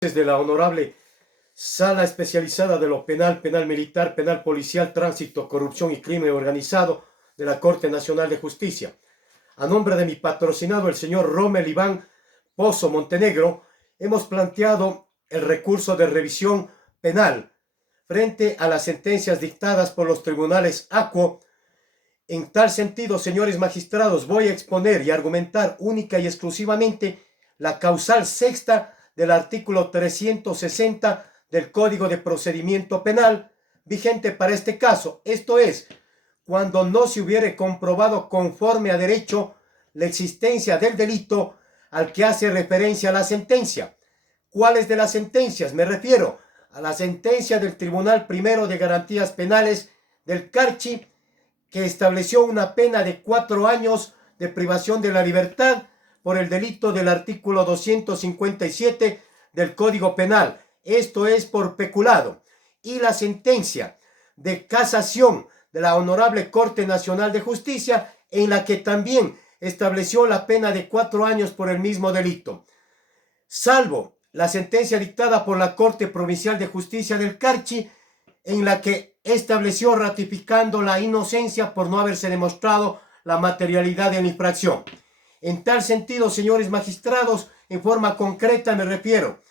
De la Honorable Sala Especializada de lo Penal, Penal Militar, Penal Policial, Tránsito, Corrupción y Crimen Organizado de la Corte Nacional de Justicia. A nombre de mi patrocinado, el señor Rommel Iván Pozo Montenegro, hemos planteado el recurso de revisión penal frente a las sentencias dictadas por los tribunales ACUO. En tal sentido, señores magistrados, voy a exponer y argumentar única y exclusivamente la causal sexta del artículo 360 del Código de Procedimiento Penal, vigente para este caso. Esto es, cuando no se hubiere comprobado conforme a derecho la existencia del delito al que hace referencia la sentencia. ¿Cuáles de las sentencias? Me refiero a la sentencia del Tribunal Primero de Garantías Penales del Carchi, que estableció una pena de 4 años de privación de la libertad por el delito del artículo 257 del Código Penal. Esto es por peculado. Y la sentencia de casación de la Honorable Corte Nacional de Justicia, en la que también estableció la pena de 4 años por el mismo delito. Salvo la sentencia dictada por la Corte Provincial de Justicia del Carchi, en la que estableció ratificando la inocencia por no haberse demostrado la materialidad de la infracción. En tal sentido, señores magistrados, en forma concreta me refiero,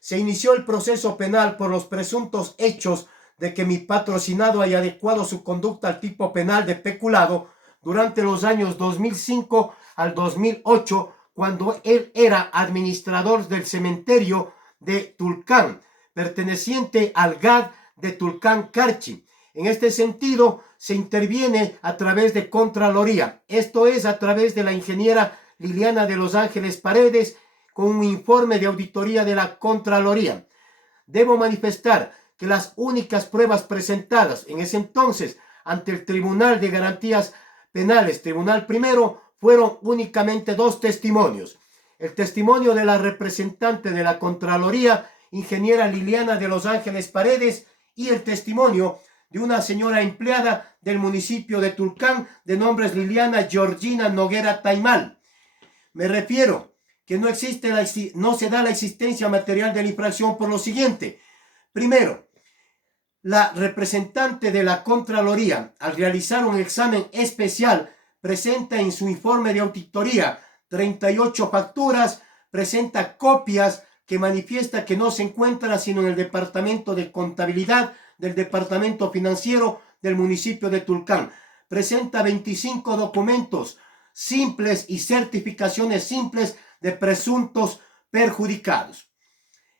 se inició el proceso penal por los presuntos hechos de que mi patrocinado haya adecuado su conducta al tipo penal de peculado durante los años 2005 al 2008, cuando él era administrador del cementerio de Tulcán, perteneciente al GAD de Tulcán Carchi. En este sentido, se interviene a través de Contraloría, esto es, a través de la ingeniera Liliana de los Ángeles Paredes, con un informe de auditoría de la Contraloría. Debo manifestar que las únicas pruebas presentadas en ese entonces ante el Tribunal de Garantías Penales, Tribunal Primero, fueron únicamente 2 testimonios. El testimonio de la representante de la Contraloría, ingeniera Liliana de los Ángeles Paredes, y el testimonio de una señora empleada del municipio de Tulcán de nombre Liliana Georgina Noguera Taimal. Me refiero que no se da la existencia material de la infracción por lo siguiente. Primero, la representante de la Contraloría, al realizar un examen especial, presenta en su informe de auditoría 38 facturas, presenta copias que manifiesta que no se encuentran sino en el departamento de contabilidad del departamento financiero del municipio de Tulcán. Presenta 25 documentos simples y certificaciones simples de presuntos perjudicados.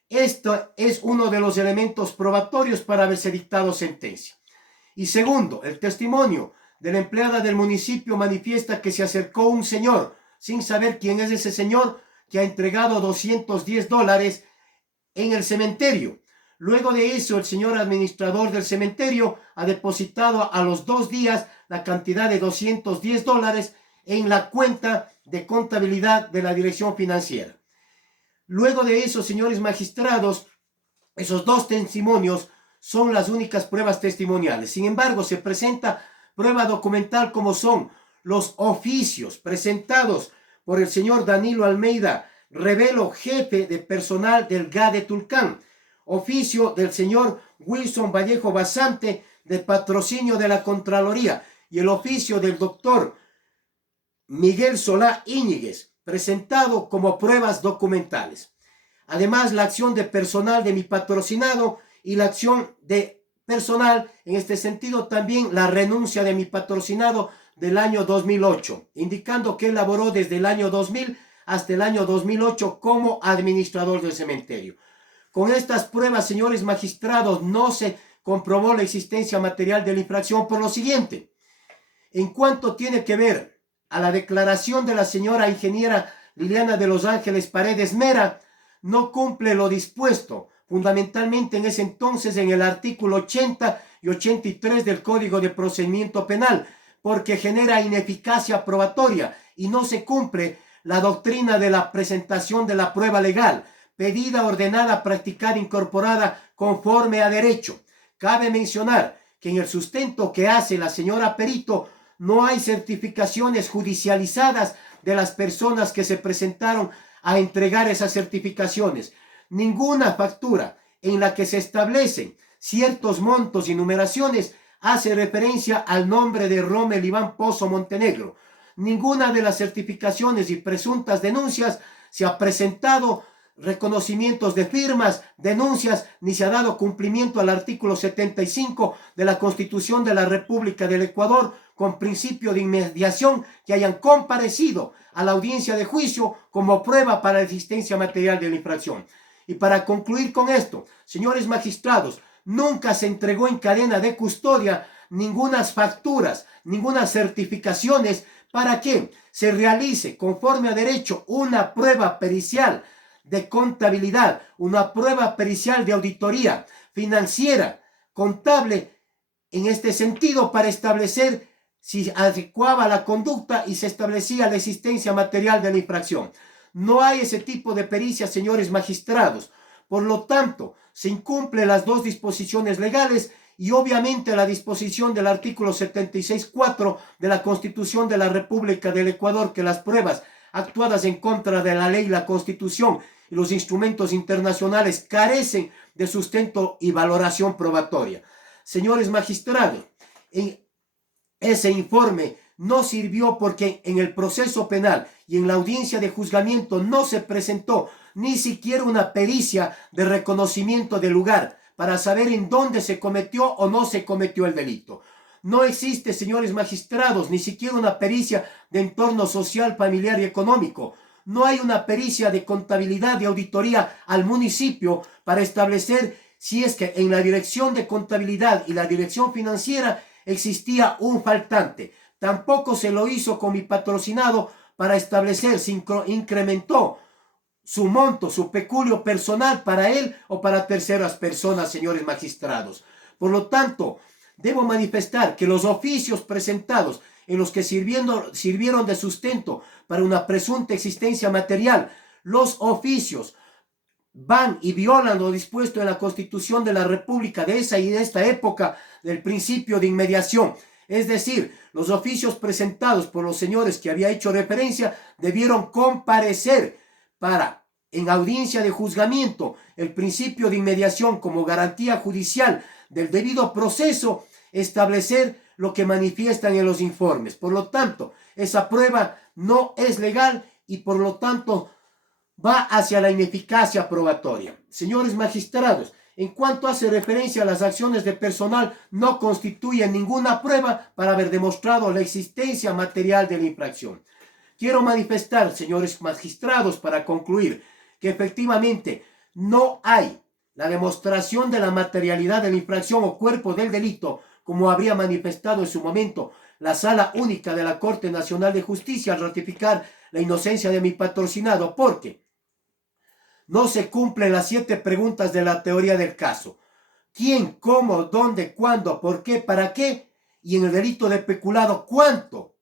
Esto es uno de los elementos probatorios para haberse dictado sentencia. Y segundo, el testimonio de la empleada del municipio manifiesta que se acercó un señor, sin saber quién es ese señor, que ha entregado $210 en el cementerio. Luego de eso, el señor administrador del cementerio ha depositado a los 2 días la cantidad de $210 en la cuenta de contabilidad de la dirección financiera. Luego de eso, señores magistrados, esos 2 testimonios son las únicas pruebas testimoniales. Sin embargo, se presenta prueba documental como son los oficios presentados por el señor Danilo Almeida Revelo, jefe de personal del GAD de Tulcán, oficio del señor Wilson Vallejo Basante de patrocinio de la Contraloría, y el oficio del doctor Miguel Solá Íñiguez, presentado como pruebas documentales. Además, la acción de personal de mi patrocinado y la acción de personal, en este sentido también la renuncia de mi patrocinado del año 2008, indicando que él laboró desde el año 2000 hasta el año 2008 como administrador del cementerio. Con estas pruebas, señores magistrados, no se comprobó la existencia material de la infracción por lo siguiente. En cuanto tiene que ver a la declaración de la señora ingeniera Liliana de los Ángeles Paredes Mera, no cumple lo dispuesto fundamentalmente en ese entonces en el artículo 80 y 83 del Código de Procedimiento Penal, porque genera ineficacia probatoria y no se cumple la doctrina de la presentación de la prueba legal, pedida, ordenada, practicada, incorporada conforme a derecho. Cabe mencionar que en el sustento que hace la señora perito no hay certificaciones judicializadas de las personas que se presentaron a entregar esas certificaciones. ninguna factura en la que se establecen ciertos montos y numeraciones hace referencia al nombre de Rommel Iván Pozo Montenegro. Ninguna de las certificaciones y presuntas denuncias se ha presentado reconocimientos de firmas, denuncias, ni se ha dado cumplimiento al artículo 75 de la Constitución de la República del Ecuador con principio de inmediación que hayan comparecido a la audiencia de juicio como prueba para la existencia material de la infracción. Y para concluir con esto, señores magistrados, nunca se entregó en cadena de custodia ningunas facturas, ningunas certificaciones para que se realice conforme a derecho una prueba pericial de contabilidad, una prueba pericial de auditoría financiera, contable, en este sentido para establecer si adecuaba la conducta y se establecía la existencia material de la infracción. No hay ese tipo de pericia, señores magistrados. Por lo tanto, se incumplen las dos disposiciones legales y obviamente la disposición del artículo 76.4 de la Constitución de la República del Ecuador, que las pruebas actuadas en contra de la ley, la Constitución y los instrumentos internacionales carecen de sustento y valoración probatoria. Señores magistrados, ese informe no sirvió porque en el proceso penal y en la audiencia de juzgamiento no se presentó ni siquiera una pericia de reconocimiento del lugar para saber en dónde se cometió o no se cometió el delito. No existe, señores magistrados, ni siquiera una pericia de entorno social, familiar y económico. No hay una pericia de contabilidad y auditoría al municipio para establecer si es que en la dirección de contabilidad y la dirección financiera existía un faltante. Tampoco se lo hizo con mi patrocinado para establecer si incrementó su monto, su peculio personal para él o para terceras personas, señores magistrados. Por lo tanto, debo manifestar que los oficios presentados en los que sirvieron de sustento para una presunta existencia material, los oficios van y violan lo dispuesto en la Constitución de la República de esa y de esta época del principio de inmediación. Es decir, los oficios presentados por los señores que había hecho referencia debieron comparecer para, en audiencia de juzgamiento, el principio de inmediación como garantía judicial del debido proceso, establecer lo que manifiestan en los informes. Por lo tanto, esa prueba no es legal y por lo tanto va hacia la ineficacia probatoria. Señores magistrados, en cuanto hace referencia a las acciones de personal, no constituyen ninguna prueba para haber demostrado la existencia material de la infracción. Quiero manifestar, señores magistrados, para concluir, que efectivamente no hay la demostración de la materialidad de la infracción o cuerpo del delito, como habría manifestado en su momento la Sala Única de la Corte Nacional de Justicia al ratificar la inocencia de mi patrocinado, porque no se cumplen las 7 preguntas de la teoría del caso. ¿Quién, cómo, dónde, cuándo, por qué, para qué? Y en el delito de peculado, ¿cuánto?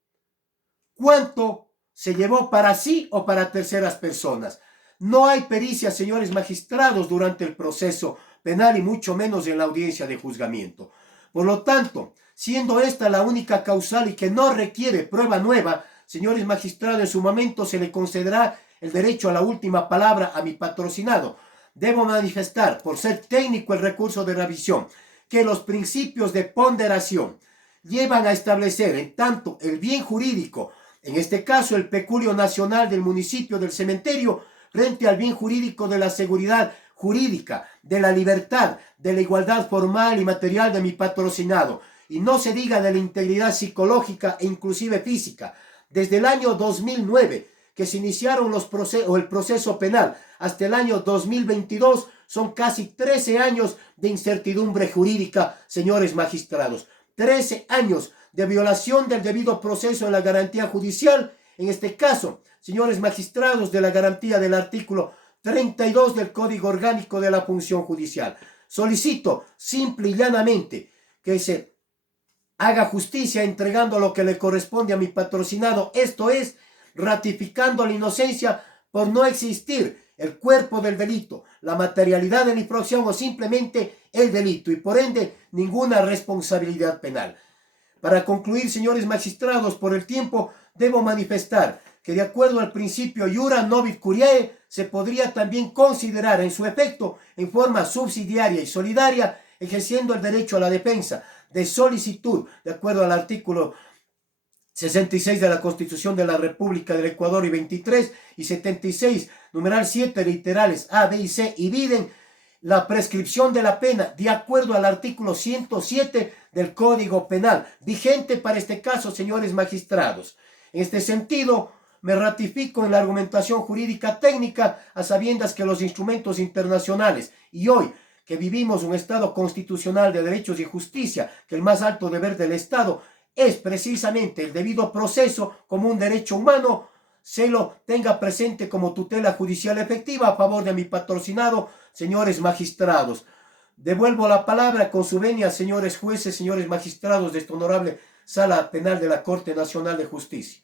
¿Cuánto se llevó para sí o para terceras personas? No hay pericia, señores magistrados, durante el proceso penal y mucho menos en la audiencia de juzgamiento. Por lo tanto, siendo esta la única causal y que no requiere prueba nueva, señores magistrados, en su momento se le concederá el derecho a la última palabra a mi patrocinado. Debo manifestar, por ser técnico el recurso de revisión, que los principios de ponderación llevan a establecer en tanto el bien jurídico, en este caso el peculio nacional del municipio del cementerio, frente al bien jurídico de la seguridad jurídica, de la libertad, de la igualdad formal y material de mi patrocinado, y no se diga de la integridad psicológica e inclusive física. Desde el año 2009, que se iniciaron el proceso penal, hasta el año 2022, son casi 13 años de incertidumbre jurídica, señores magistrados. 13 años de violación del debido proceso en la garantía judicial, en este caso, señores magistrados, de la garantía del artículo 32 del Código Orgánico de la Función Judicial. Solicito simple y llanamente que se haga justicia entregando lo que le corresponde a mi patrocinado, esto es, ratificando la inocencia por no existir el cuerpo del delito, la materialidad de la infracción o simplemente el delito y por ende ninguna responsabilidad penal. Para concluir, señores magistrados, por el tiempo debo manifestar que de acuerdo al principio iura novit curiae, se podría también considerar en su efecto en forma subsidiaria y solidaria, ejerciendo el derecho a la defensa de solicitud, de acuerdo al artículo 66 de la Constitución de la República del Ecuador y 23 y 76, numeral 7, literales A, B y C, y viden la prescripción de la pena de acuerdo al artículo 107 del Código Penal, vigente para este caso, señores magistrados. En este sentido, me ratifico en la argumentación jurídica técnica, a sabiendas que los instrumentos internacionales y hoy que vivimos un Estado constitucional de derechos y justicia, que el más alto deber del Estado es precisamente el debido proceso como un derecho humano, se lo tenga presente como tutela judicial efectiva a favor de mi patrocinado, señores magistrados. Devuelvo la palabra con su venia, señores jueces, señores magistrados de esta honorable Sala Penal de la Corte Nacional de Justicia.